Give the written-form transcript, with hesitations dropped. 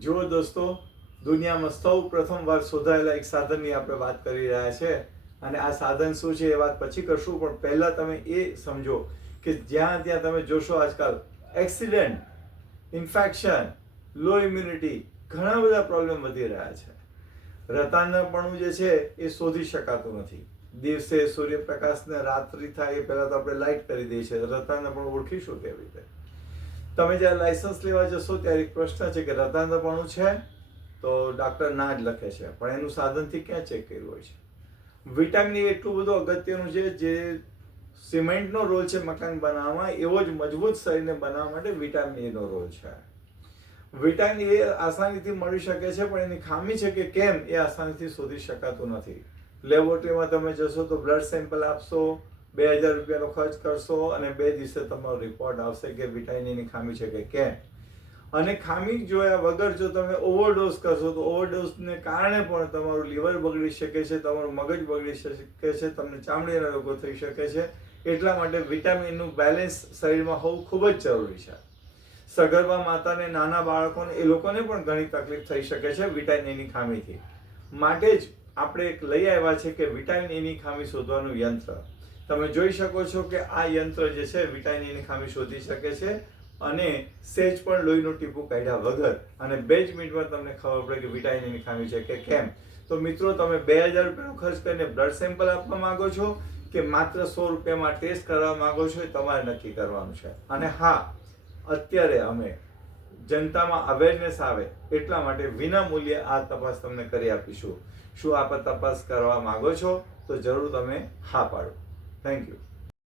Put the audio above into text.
જુઓ દોસ્તો, દુનિયામાં સૌ પ્રથમવાર શોધાયેલા એક સાધનની આપણે વાત કરી રહ્યા છે. અને આ સાધન શું છે એ વાત પછી કરશું, પણ પહેલાં તમે એ સમજો કે જ્યાં ત્યાં તમે જોશો આજકાલ એક્સિડન્ટ, ઇન્ફેક્શન, લો ઇમ્યુનિટી, ઘણા બધા પ્રોબ્લેમ વધી રહ્યા છે. રતાંધણપણું જે છે એ શોધી શકાતું નથી. દિવસે સૂર્યપ્રકાશને રાત્રિ થાય એ પહેલાં તો આપણે લાઇટ કરી દઈએ છીએ. રતાંધણપણું ઓળખીશું કેવી રીતે? તમે જ્યારે લાયસન્સ લેવા જશો ત્યારે એક પ્રશ્ન છે કે રતાંધણપણું છે, તો ડૉક્ટર ના જ લખે છે, પણ એનું સાધનથી ક્યાં ચેક કર્યું હોય છે? વિટામિન એ એટલું બધું અગત્યનું છે, જે સિમેન્ટનો રોલ છે મકાન બનાવવામાં, એવો જ મજબૂત શરીરને બનાવવા માટે વિટામિન એનો રોલ છે. વિટામિન એ આસાનીથી મળી શકે છે, પણ એની ખામી છે કે કેમ એ આસાનીથી શોધી શકાતું નથી. લેબોરેટરીમાં તમે જશો તો બ્લડ સેમ્પલ આપશો, 2000 રૂપિયાનો ખર્ચ કરશો અને 2 દિવસે તમારો રિપોર્ટ આવશે કે વિટામિન એની ખામી છે કે કેમ. અને ખામી જોયા વગર જો તમે ઓવરડોઝ કરશો તો ઓવરડોઝને કારણે પણ તમારું લીવર બગડી શકે છે, તમારું મગજ બગડી શકે છે, તમને ચામડીના રોગો થઈ શકે છે. એટલા માટે વિટામિનનું બેલેન્સ શરીરમાં હોવું ખૂબ જ જરૂરી છે. સગર્ભા માતાને, નાના બાળકોને, એ લોકોને પણ ઘણી તકલીફ થઈ શકે છે વિટામિન એની ખામીથી. માટે જ આપણે એક લઈ આવ્યા છે કે વિટામિન એની ખામી શોધવાનું યંત્ર. તમે જોઈ શકો છો કે આ યંત્ર જે છે વિટામિન એની ખામી શોધી શકે છે, અને સહેજ પણ લોહીનું ટીપું કાઢ્યા વગર, અને 2 જ મિનિટમાં તમને ખબર પડે કે વિટામિન એની ખામી છે કે કેમ. તો મિત્રો, તમે 2000 રૂપિયાનો ખર્ચ કરીને બ્લડ સેમ્પલ આપવા માંગો છો કે માત્ર 100 રૂપિયામાં ટેસ્ટ કરવા માંગો છો, એ તમારે નક્કી કરવાનું છે. અને હા, અત્યારે અમે જનતામાં અવેરનેસ આવે એટલા માટે વિના મૂલ્યે આ તપાસ તમને કરી આપીશું. શું આપ તપાસ કરવા માંગો છો? તો જરૂર તમે હા પાડો. Thank you.